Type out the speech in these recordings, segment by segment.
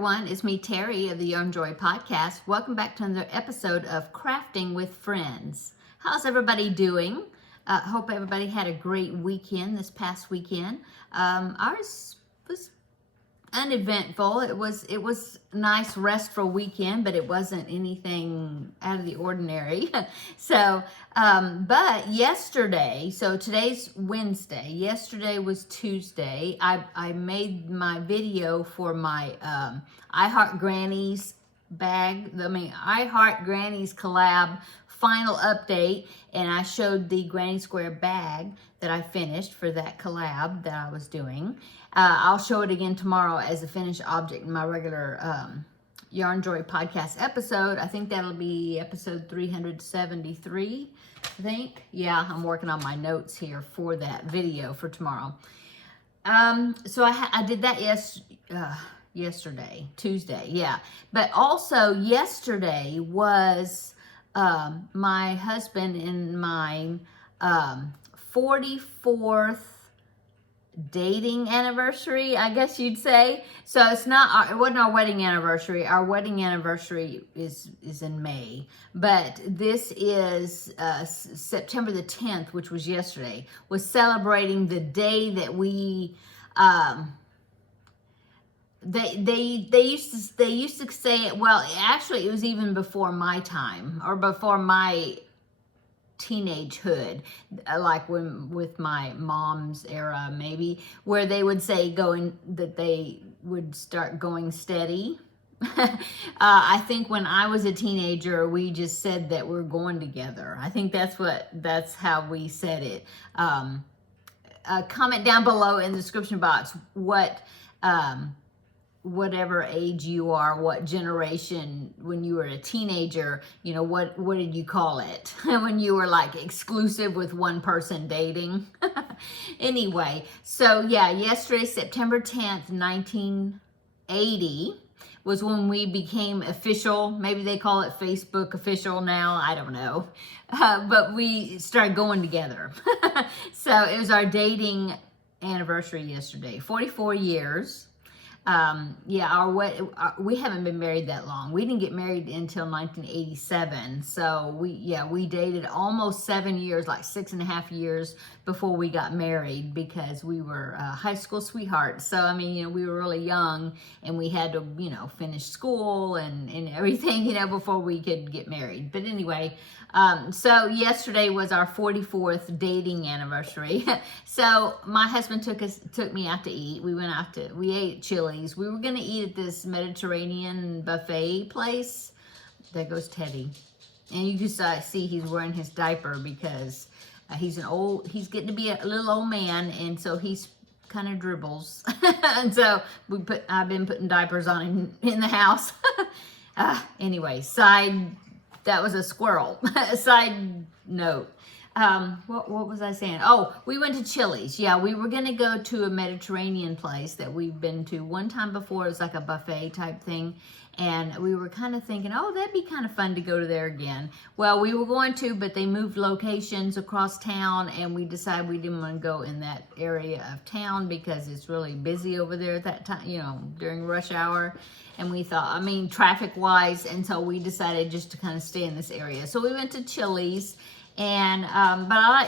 everyone, it's me, Terry of the Yarn Joy Podcast. Welcome back to another episode of Crafting with Friends. How's everybody doing? Hope everybody had a great weekend this past weekend. Ours was uneventful. It was a nice restful weekend, but it wasn't anything out of the ordinary. So, but yesterday, so today's Wednesday, yesterday was Tuesday, I made my video for my I Heart Grannies bag, I Heart Grannies collab final update, and I showed the Granny Square bag that I finished for that collab that I was doing. I'll show it again tomorrow as a finished object in my regular Yarn Joy podcast episode. I think that'll be episode 373, I think. Yeah, I'm working on my notes here for that video for tomorrow. So I did that yesterday, Tuesday, yeah. But also yesterday was my husband and mine 44th dating anniversary, I guess you'd say. So it wasn't our wedding anniversary. Our wedding anniversary is in May, but this is September the 10th, which was yesterday, was celebrating the day that we they used to say it. Well, actually it was even before my time, or before my teenagehood, like with my mom's era, maybe, where they would say that they would start going steady. I think when I was a teenager, we just said that we're going together. I think that's how we said it. Comment down below in the description box whatever age you are, what generation, when you were a teenager, you know, what did you call it? When you were like exclusive with one person dating. Anyway, so yeah, yesterday, September 10th, 1980, was when we became official. Maybe they call it Facebook official now, I don't know. But we started going together. So it was our dating anniversary yesterday, 44 years. We haven't been married that long. We didn't get married until 1987. So we dated almost 7 years, like 6.5 years before we got married, because we were high school sweethearts. So, I mean, you know, we were really young and we had to, you know, finish school and everything, you know, before we could get married. But anyway, so yesterday was our 44th dating anniversary. So my husband took me out to eat. We ate Chili's. We were going to eat at this Mediterranean buffet place. There goes Teddy. And you just see he's wearing his diaper because he's getting to be a little old man, and so he's kind of dribbles. And so I've been putting diapers on him in the house. Anyway, that was a squirrel. Side note. What was I saying? Oh, we went to Chili's. Yeah, we were going to go to a Mediterranean place that we've been to one time before. It was like a buffet type thing. And we were kind of thinking, oh, that'd be kind of fun to go to there again. Well, we were going to, but they moved locations across town, and we decided we didn't want to go in that area of town because it's really busy over there at that time, you know, during rush hour. And we thought, I mean, traffic-wise, and so we decided just to kind of stay in this area. So we went to Chili's. And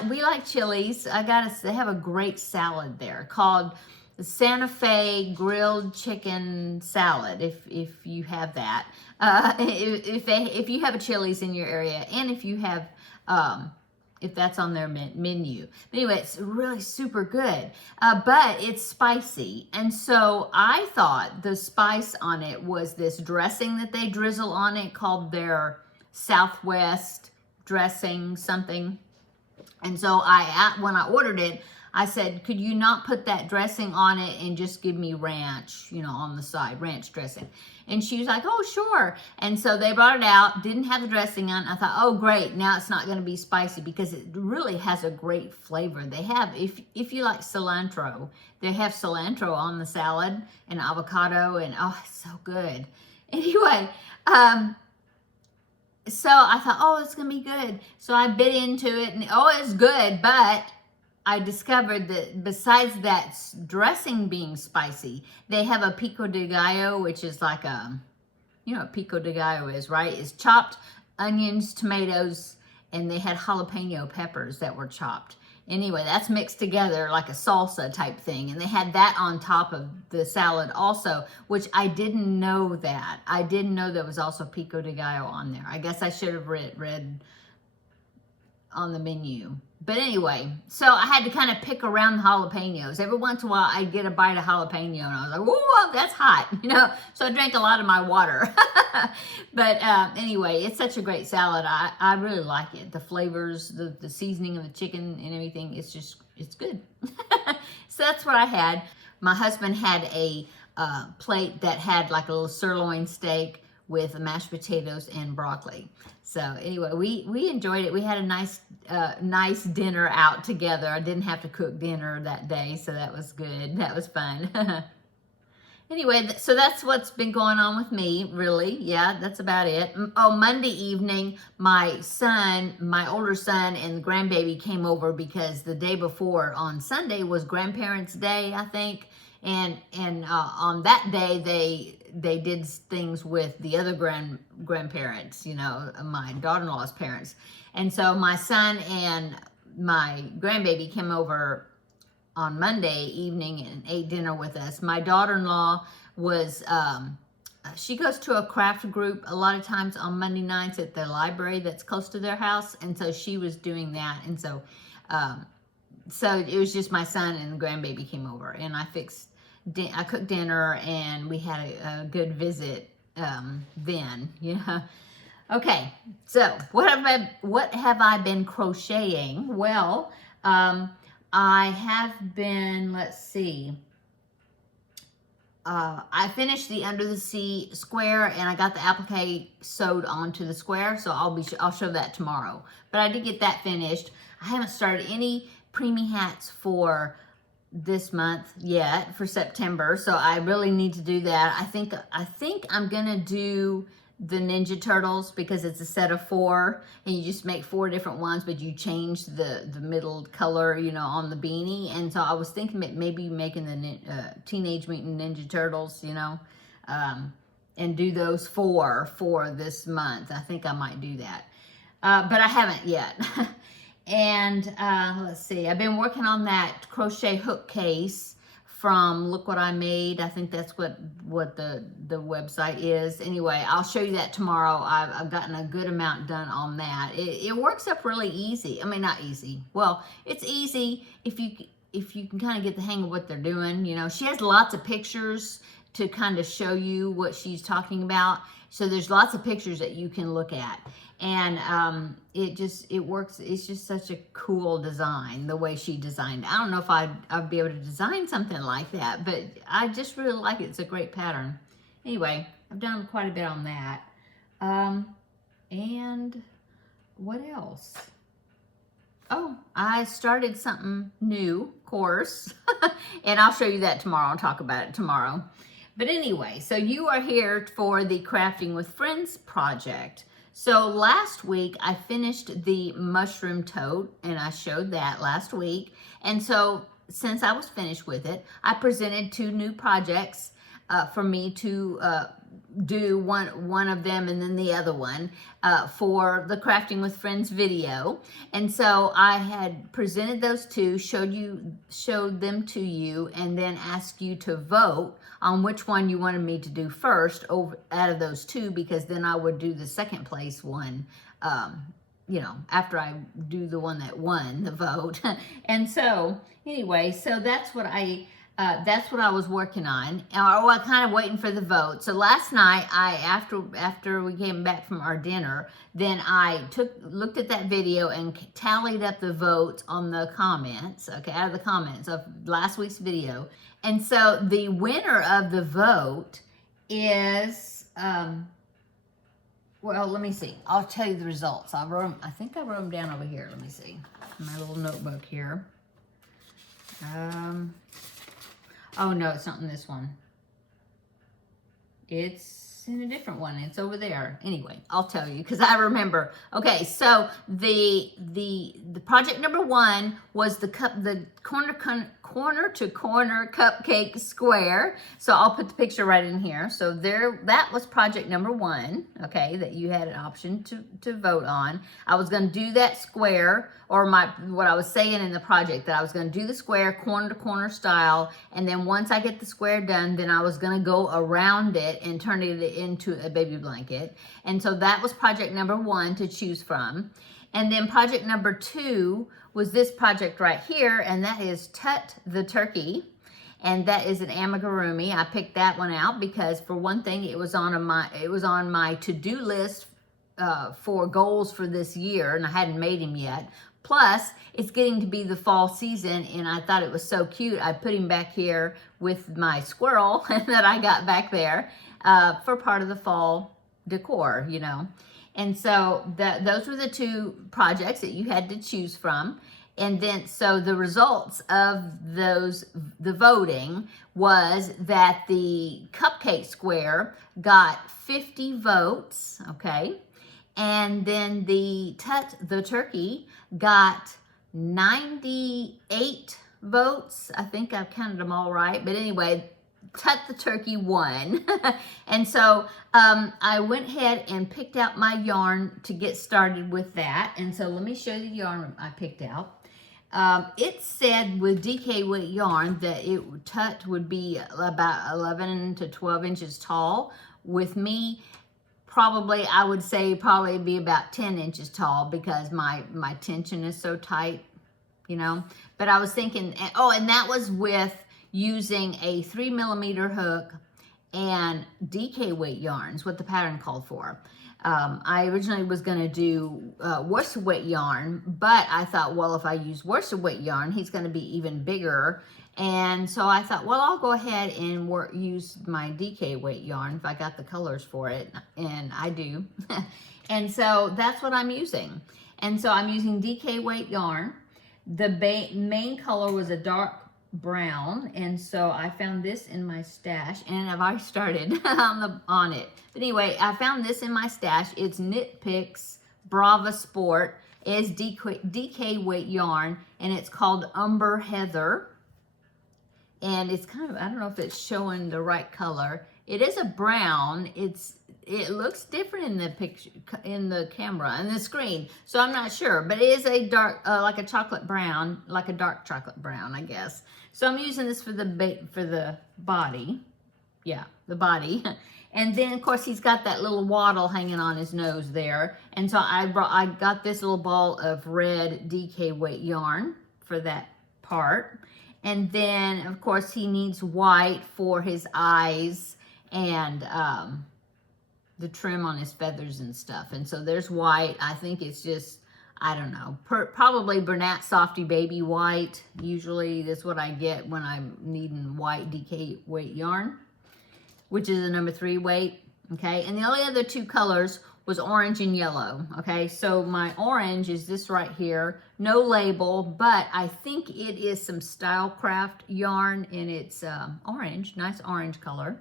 we like Chili's. They have a great salad there called the Santa Fe grilled chicken salad. If you have that, if you have a Chili's in your area, and if you have, if that's on their menu. But anyway, it's really super good, but it's spicy. And so I thought the spice on it was this dressing that they drizzle on it called their Southwest dressing something. And so when I ordered it, I said, could you not put that dressing on it and just give me ranch, you know, on the side, ranch dressing? And she was like, oh, sure. And so they brought it out, didn't have the dressing on. I thought, oh, great. Now it's not going to be spicy, because it really has a great flavor. They have, if you like cilantro, they have cilantro on the salad and avocado, and oh, it's so good. Anyway, so I thought, oh, it's going to be good. So I bit into it, and oh, it's good, but I discovered that besides that dressing being spicy, they have a pico de gallo, which is like a, you know what pico de gallo is, right? It's chopped onions, tomatoes, and they had jalapeno peppers that were chopped. Anyway, that's mixed together like a salsa type thing. And they had that on top of the salad also, which I didn't know that. I didn't know there was also pico de gallo on there. I guess I should have read on the menu. But anyway, so I had to kind of pick around the jalapenos. Every once in a while, I'd get a bite of jalapeno, and I was like, whoa, that's hot, you know? So I drank a lot of my water. But anyway, it's such a great salad. I really like it. The flavors, the seasoning of the chicken and everything, it's good. So that's what I had. My husband had a plate that had like a little sirloin steak with mashed potatoes and broccoli. So anyway, we enjoyed it. We had a nice dinner out together. I didn't have to cook dinner that day, so that was good. That was fun. Anyway, so that's what's been going on with me, really. Yeah, that's about it. Oh, Monday evening, my older son and the grandbaby came over because the day before on Sunday was Grandparents' Day, I think. And on that day, they did things with the other grandparents, you know, my daughter-in-law's parents. And so my son and my grandbaby came over on Monday evening and ate dinner with us. My daughter-in-law was, she goes to a craft group a lot of times on Monday nights at the library that's close to their house. And so she was doing that. And so, so it was just my son and the grandbaby came over, and I cooked dinner, and we had a good visit then, you know. Okay, so what have I been crocheting? Well, I have been, let's see. I finished the Under the Sea square, and I got the applique sewed onto the square, so I'll show that tomorrow. But I did get that finished. I haven't started any preemie hats for this month yet, for September, so I really need to do that. I think I'm gonna do the Ninja Turtles because it's a set of 4, and you just make 4 different ones, but you change the middle color, you know, on the beanie. And so I was thinking maybe making the Teenage Mutant Ninja Turtles, you know, and do those 4 for this month. I think I might do that, but I haven't yet. And let's see, I've been working on that crochet hook case from Look What I Made. I think that's what the website is. Anyway, I'll show you that tomorrow. I've gotten a good amount done on that. It works up really easy. I mean, not easy. Well, it's easy if you can kind of get the hang of what they're doing. You know, she has lots of pictures to kind of show you what she's talking about. So there's lots of pictures that you can look at. And it works. It's just such a cool design, the way she designed it. I don't know if I'd be able to design something like that, but I just really like it. It's a great pattern. Anyway, I've done quite a bit on that. And what else? Oh, I started something new course, and I'll show you that tomorrow. I'll talk about it tomorrow. But anyway, so you are here for the Crafting with Friends project. So last week I finished the mushroom tote, and I showed that last week. And so since I was finished with it, I presented 2 new projects for me to do one of them and then the other one for the Crafting with Friends video. And so I had presented those 2, showed them to you, and then asked you to vote on which one you wanted me to do first out of those 2, because then I would do the second place one, you know, after I do the one that won the vote. And so anyway, so that's what I was working on, or kind of waiting for the vote. So last night, after we came back from our dinner, then I looked at that video and tallied up the votes on the comments, okay, out of the comments of last week's video. And so the winner of the vote is, well, let me see. I'll tell you the results. I think I wrote them down over here. Let me see. My little notebook here. Oh, no, it's not in this one. It's it's in a different one. It's over there. Anyway, I'll tell you because I remember. Okay, so the project number 1 was the corner to corner cupcake square. So I'll put the picture right in here. So there, that was project number 1. Okay, that you had an option to vote on. I was going to do that square, or what I was saying in the project, that I was going to do the square corner to corner style, and then once I get the square done, then I was going to go around it and turn it into a baby blanket. And so that was project number 1 to choose from. And then project number 2 was this project right here, and that is Tut the Turkey. And that is an amigurumi. I picked that one out because, for one thing, it was on my to-do list for goals for this year, and I hadn't made him yet. Plus, it's getting to be the fall season, and I thought it was so cute. I put him back here with my squirrel that I got back there for part of the fall decor, you know. And so those were the 2 projects that you had to choose from. And then, so the results of the voting was that the cupcake square got 50 votes, okay? And then the Tut the Turkey got 98 votes. I think I've counted them all right. But anyway, Tut the Turkey won. And so I went ahead and picked out my yarn to get started with that. And so let me show you the yarn I picked out. It said with DK weight yarn that Tut would be about 11 to 12 inches tall. With me, I would say probably be about 10 inches tall because my tension is so tight, you know. But I was thinking, and that was with using a 3mm hook and DK weight yarns, what the pattern called for. I originally was going to do worsted weight yarn, but I thought, well, if I use worsted weight yarn, he's going to be even bigger. And so I thought, well, I'll go ahead and use my DK weight yarn if I got the colors for it, and I do. And so that's what I'm using. And so I'm using DK weight yarn. The main color was a dark brown, and so I found this in my stash, and I've already started on it. But anyway, I found this in my stash. It's Knit Picks Brava Sport. It's DK weight yarn, and it's called Umber Heather. And it's kind of, I don't know if it's showing the right color. It is a brown. It looks different in the picture, in the camera, and the screen. So I'm not sure, but it is a dark, like a chocolate brown, like a dark chocolate brown, I guess. So I'm using this for the body. Yeah, the body. And then, of course, he's got that little waddle hanging on his nose there. And so I got this little ball of red DK weight yarn for that part. And then, of course, he needs white for his eyes and the trim on his feathers and stuff. And so there's white. I think it's just, I don't know, probably Bernat Softy Baby white. Usually that's what I get when I'm needing white DK weight yarn, which is a number 3 weight, okay? And the only other 2 colors was orange and yellow, okay? So my orange is this right here, no label, but I think it is some Stylecraft yarn, and it's orange, nice orange color.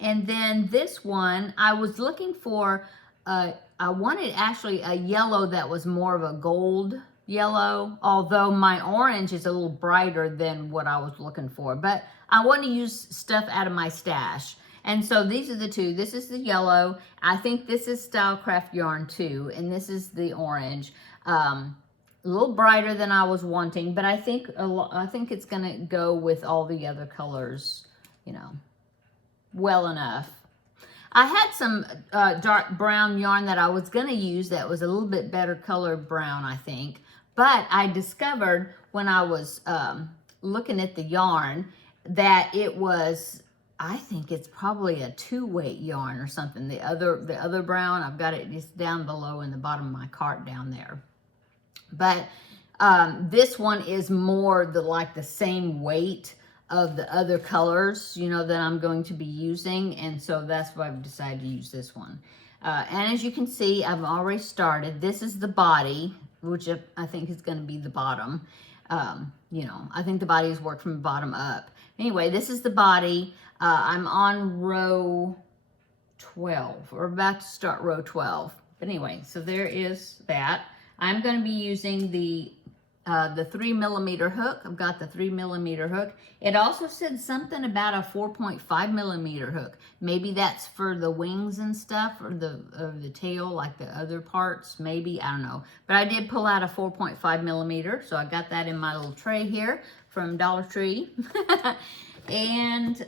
And then this one, I was looking for, I wanted actually a yellow that was more of a gold yellow, although my orange is a little brighter than what I was looking for. But I want to use stuff out of my stash. And so these are the 2. This is the yellow. I think this is Stylecraft yarn too. And this is the orange. A little brighter than I was wanting, but I think it's going to go with all the other colors, you know, well enough. I had some dark brown yarn that I was going to use that was a little bit better colored brown, I think. But I discovered when I was looking at the yarn that it was, I think it's probably a 2 weight yarn or something. The other brown, I've got it just down below in the bottom of my cart down there. But this one is more like the same weight of the other colors, you know, that I'm going to be using. And so that's why I've decided to use this one. And as you can see, I've already started. This is the body, which I think is going to be the bottom. You know, I think the body is worked from the bottom up. Anyway, this is the body. I'm on row 12. We're about to start row 12. But anyway, so there is that. I'm going to be using the 3mm hook. I've got the 3mm hook. It also said something about a 4.5mm hook. Maybe that's for the wings and stuff, or the tail, like the other parts. Maybe, I don't know. But I did pull out a 4.5mm, so I got that in my little tray here from Dollar Tree. And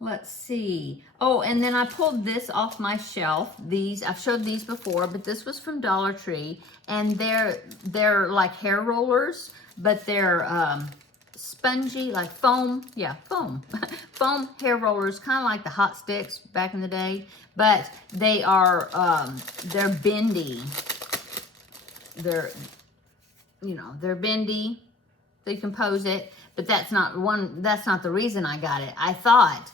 let's see. Oh, and then I pulled this off my shelf. These, I've showed these before, but this was from Dollar Tree. And they're like hair rollers, but they're spongy, like foam. Yeah, foam. Foam hair rollers, kind of like the hot sticks back in the day. But they are, they're bendy. They're, you know, they're bendy. So you can pose it. But that's not the reason I got it. I thought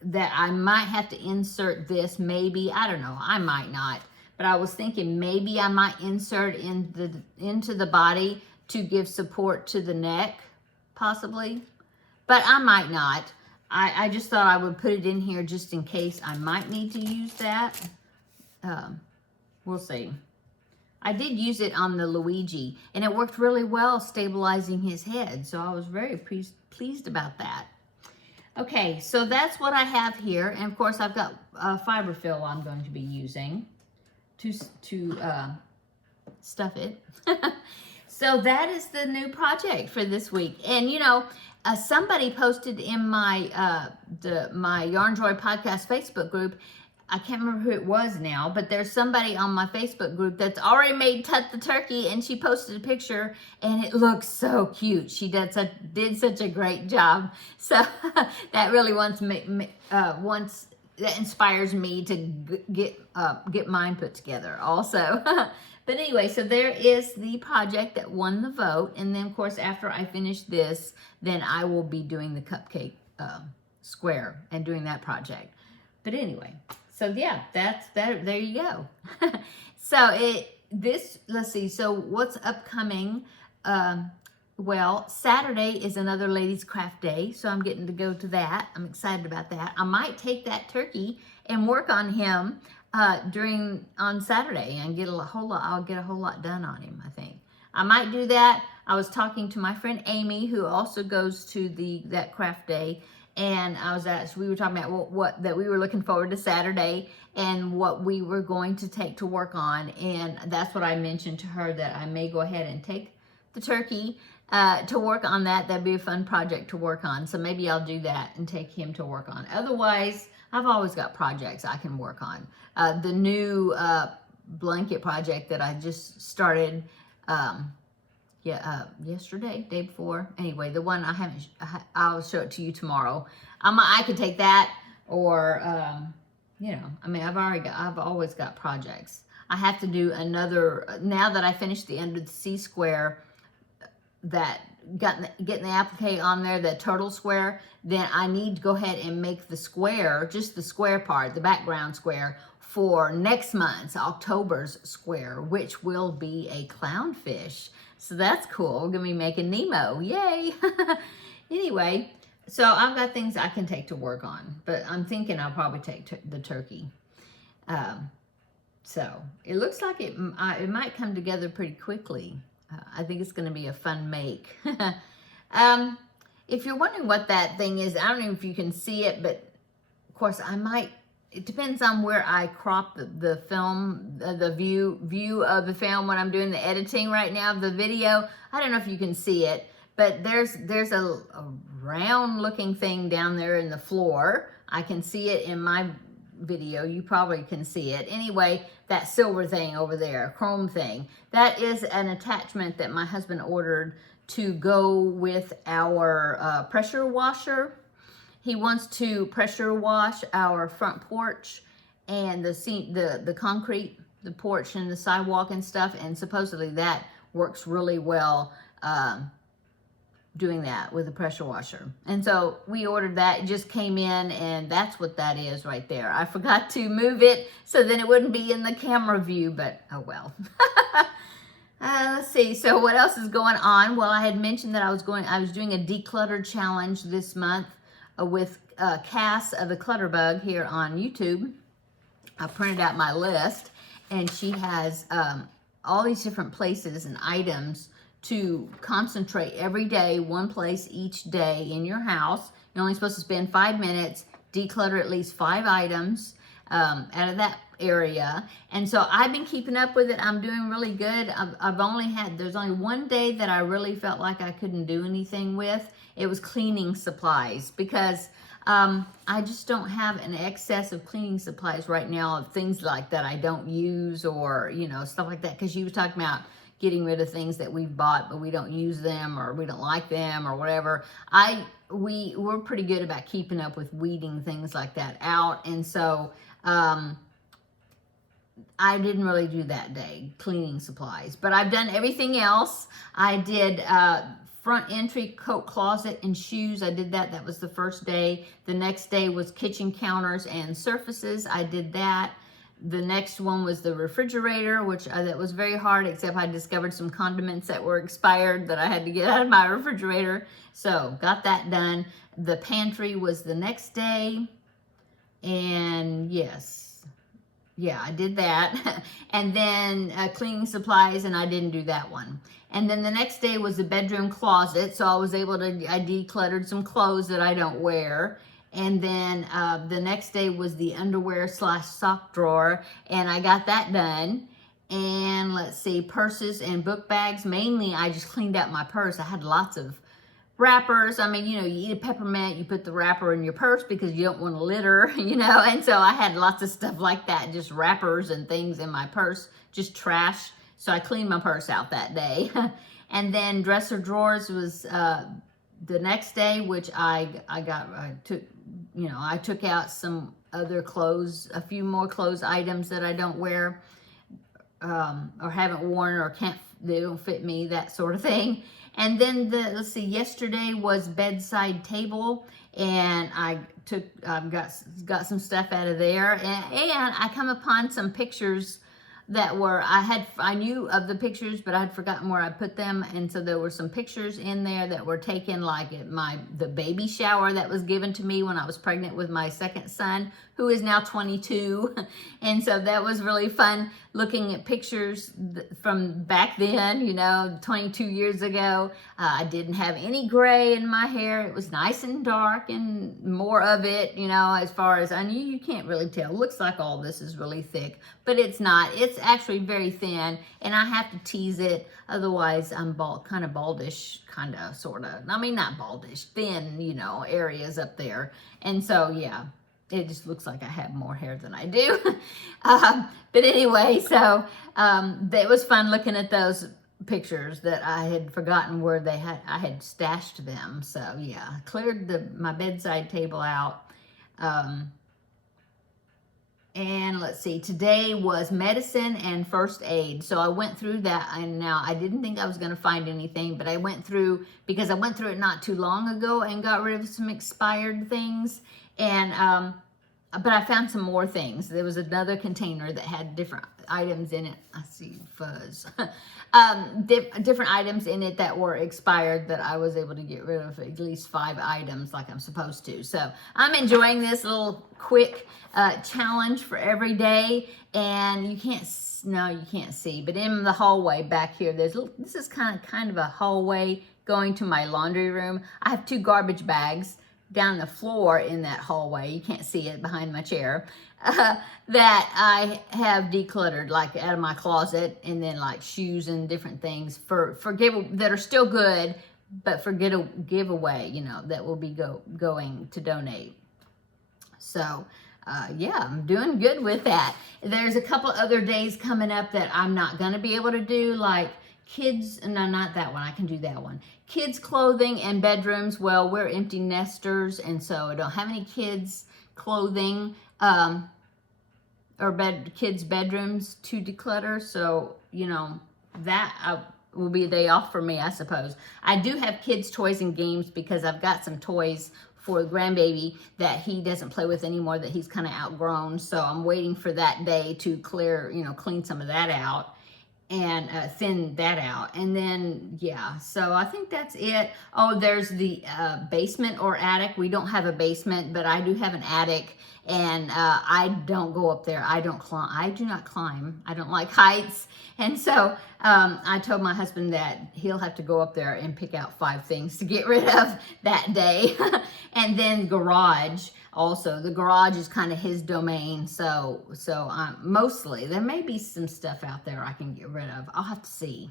that I might have to insert this, maybe, I don't know, I might not, but I was thinking maybe I might insert into the body to give support to the neck, possibly, but I might not. I just thought I would put it in here just in case I might need to use that. We'll see. I did use it on the Luigi, and it worked really well stabilizing his head, so I was very pleased about that. Okay, so that's what I have here, and of course I've got fiber fill I'm going to be using to stuff it. So that is the new project for this week. And you know, somebody posted in my my Yarn Joy Podcast Facebook group. I can't remember who it was now, but there's somebody on my Facebook group that's already made Tut the turkey, and she posted a picture, and it looks so cute. She did such a great job. So that really that inspires me to get mine put together also. But anyway, so there is the project that won the vote, and then of course after I finish this, then I will be doing the cupcake square and doing that project. But anyway. So yeah, that's that. There you go. So let's see. So what's upcoming? Well, Saturday is another Ladies Craft Day, so I'm getting to go to that. I'm excited about that. I might take that turkey and work on him on Saturday and get a whole lot. I'll get a whole lot done on him, I think. I might do that. I was talking to my friend Amy, who also goes to that craft day. And we were talking about what that we were looking forward to Saturday and what we were going to take to work on. And that's what I mentioned to her, that I may go ahead and take the turkey to work on that. That'd be a fun project to work on. So maybe I'll do that and take him to work on. Otherwise, I've always got projects I can work on. The new blanket project that I just started yesterday, day before. Anyway, the one I'll show it to you tomorrow. I could take that, or you know, I mean, I've always got projects. I have to do another, now that I finished the Under the Sea square, that getting the applique on there, the turtle square, then I need to go ahead and make the square, just the square part, the background square, for next month's October's square, which will be a clownfish. So that's cool. We're going to be making Nemo. Yay! Anyway, so I've got things I can take to work on, but I'm thinking I'll probably take the turkey. So it looks like it might come together pretty quickly. I think it's going to be a fun make. If you're wondering what that thing is, I don't know if you can see it, but of course it depends on where I crop the film, the view of the film when I'm doing the editing right now of the video. I don't know if you can see it, but there's a round looking thing down there in the floor. I can see it in my video. You probably can see it. Anyway, that silver thing over there, chrome thing, that is an attachment that my husband ordered to go with our pressure washer. He wants to pressure wash our front porch and the concrete, the porch and the sidewalk and stuff, and supposedly that works really well doing that with a pressure washer. And so we ordered that. It just came in, and that's what that is right there. I forgot to move it so then it wouldn't be in the camera view, but oh well. Let's see. So what else is going on? Well, I had mentioned that I was doing a declutter challenge this month with Cass of the Clutter Bug here on YouTube. I printed out my list, and she has all these different places and items to concentrate every day, one place each day in your house. You're only supposed to spend 5 minutes, declutter at least 5 items out of that area. And so I've been keeping up with it. I'm doing really good. There's only one day that I really felt like I couldn't do anything with. It was cleaning supplies, because I just don't have an excess of cleaning supplies right now, of things like that I don't use, or, you know, stuff like that. Because you were talking about getting rid of things that we've bought, but we don't use them, or we don't like them, or whatever. We're pretty good about keeping up with weeding things like that out. And so, I didn't really do that day, cleaning supplies, but I've done everything else. I did, front entry, coat closet, and shoes. I did that. That was the first day. The next day was kitchen counters and surfaces. I did that. The next one was the refrigerator, which that was very hard, except I discovered some condiments that were expired that I had to get out of my refrigerator. So got that done. The pantry was the next day. And yes, yeah, I did that. And then cleaning supplies, and I didn't do that one. And then the next day was the bedroom closet. So I was able to, I decluttered some clothes that I don't wear. And then the next day was the underwear / sock drawer, and I got that done. And let's see, purses and book bags. Mainly, I just cleaned out my purse. I had lots of wrappers. I mean, you know, you eat a peppermint, you put the wrapper in your purse because you don't want to litter, you know. And so I had lots of stuff like that, just wrappers and things in my purse, just trash. So I cleaned my purse out that day. And then dresser drawers was the next day, which I took out some other clothes, a few more clothes items that I don't wear, or haven't worn, or they don't fit me, that sort of thing. And then let's see, yesterday was bedside table, and I got some stuff out of there, and I come upon some pictures that were, I knew of the pictures, but I had forgotten where I put them. And so there were some pictures in there that were taken like at the baby shower that was given to me when I was pregnant with my second son, who is now 22. And so that was really fun, looking at pictures from back then, you know, 22 years ago. I didn't have any gray in my hair. It was nice and dark, and more of it, you know, as far as I knew. You can't really tell. It looks like all this is really thick, but it's not. It's actually very thin, and I have to tease it. Otherwise, I'm kind of baldish, kind of, sort of. I mean, not baldish, thin, you know, areas up there. And so, yeah, it just looks like I have more hair than I do. But anyway, so it was fun looking at those pictures that I had forgotten where I had stashed them. So yeah, cleared my bedside table out. And let's see, today was medicine and first aid. So I went through that, and now I didn't think I was going to find anything, but I went through, because I went through it not too long ago and got rid of some expired things. And but I found some more things. There was another container that had different items in it. I see fuzz. Different items in it that were expired that I was able to get rid of at least 5 items like I'm supposed to. So I'm enjoying this little quick challenge for every day. And you can't see, but in the hallway back here, this is kind of a hallway going to my laundry room. I have 2 garbage bags down the floor in that hallway. You can't see it behind my chair, that I have decluttered, like out of my closet, and then like shoes and different things that are still good, but for giveaway, you know, that will be going to donate. So yeah, I'm doing good with that. There's a couple other days coming up that I'm not going to be able to do, like kids, no, not that one. I can do that one. Kids clothing and bedrooms. Well, we're empty nesters, and so I don't have any kids clothing or kids bedrooms to declutter. So, you know, that will be a day off for me, I suppose. I do have kids toys and games, because I've got some toys for the grandbaby that he doesn't play with anymore, that he's kind of outgrown. So I'm waiting for that day to clean some of that out. and thin that out. And then, yeah, so I think that's it. Oh, there's the basement or attic. We don't have a basement, but I do have an attic, and I don't go up there. I don't climb. I do not climb. I don't like heights. And so I told my husband that he'll have to go up there and pick out 5 things to get rid of that day. And then garage. Also, the garage is kind of his domain, so mostly there may be some stuff out there I can get rid of. I'll have to see.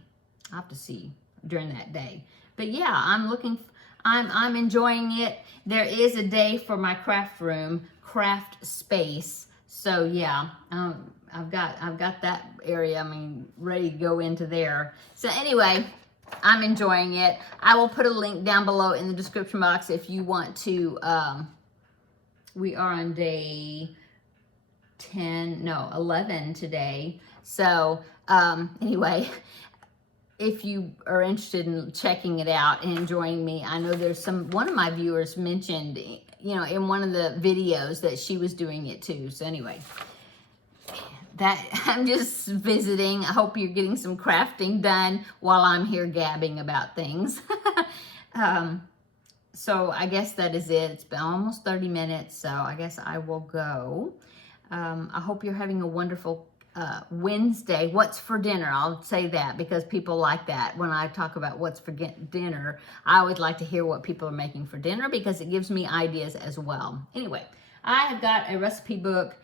I'll have to see during that day. But yeah, I'm enjoying it. There is a day for my craft room, craft space. So yeah, I've got that area. I mean, ready to go into there. So anyway, I'm enjoying it. I will put a link down below in the description box if you want to. We are on day 11 today. So anyway, if you are interested in checking it out and joining me, I know there's one of my viewers mentioned, you know, in one of the videos that she was doing it too. So anyway, that I'm just visiting. I hope you're getting some crafting done while I'm here gabbing about things. So I guess that is it. It's been almost 30 minutes, so I guess I will go. I hope you're having a wonderful Wednesday. What's for dinner? I'll say that because people like that. When I talk about what's for dinner, I always like to hear what people are making for dinner because it gives me ideas as well. Anyway, I have got a recipe book.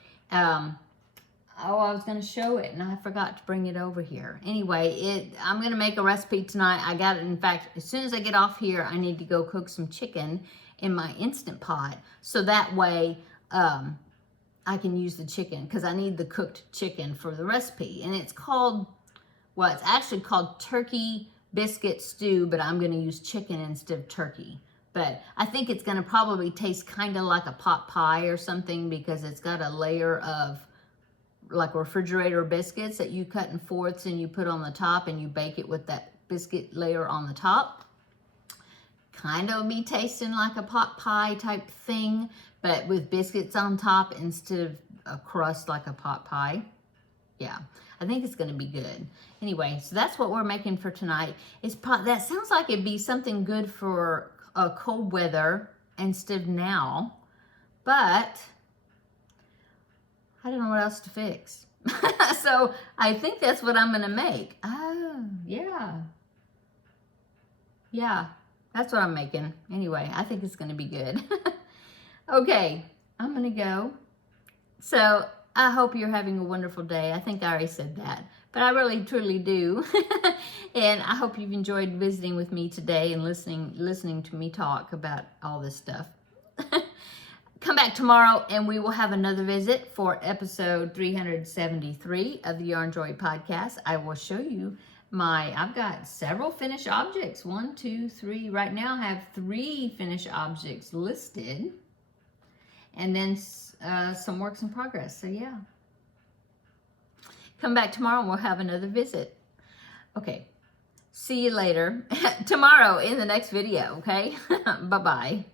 Oh, I was going to show it, and I forgot to bring it over here. Anyway, I'm going to make a recipe tonight. I got it. In fact, as soon as I get off here, I need to go cook some chicken in my Instant Pot. So that way, I can use the chicken, because I need the cooked chicken for the recipe. And it's called, well, it's actually called turkey biscuit stew, but I'm going to use chicken instead of turkey. But I think it's going to probably taste kind of like a pot pie or something, because it's got a layer of like refrigerator biscuits that you cut in fourths and you put on the top and you bake it with that biscuit layer on the top. Kind of be tasting like a pot pie type thing, but with biscuits on top instead of a crust like a pot pie. Yeah, I think it's going to be good. Anyway, so that's what we're making for tonight. That sounds like it'd be something good for cold weather instead of now, but I don't know what else to fix. So I think that's what I'm going to make. Oh, yeah. Yeah, that's what I'm making. Anyway, I think it's going to be good. Okay, I'm going to go. So I hope you're having a wonderful day. I think I already said that, but I really, truly do. And I hope you've enjoyed visiting with me today and listening to me talk about all this stuff. Come back tomorrow and we will have another visit for episode 373 of the Yarn Joy podcast. I will show you I've got several finished objects. 1, 2, 3. Right now I have 3 finished objects listed. And then some works in progress. So yeah. Come back tomorrow and we'll have another visit. Okay. See you later. Tomorrow in the next video, okay? Bye-bye.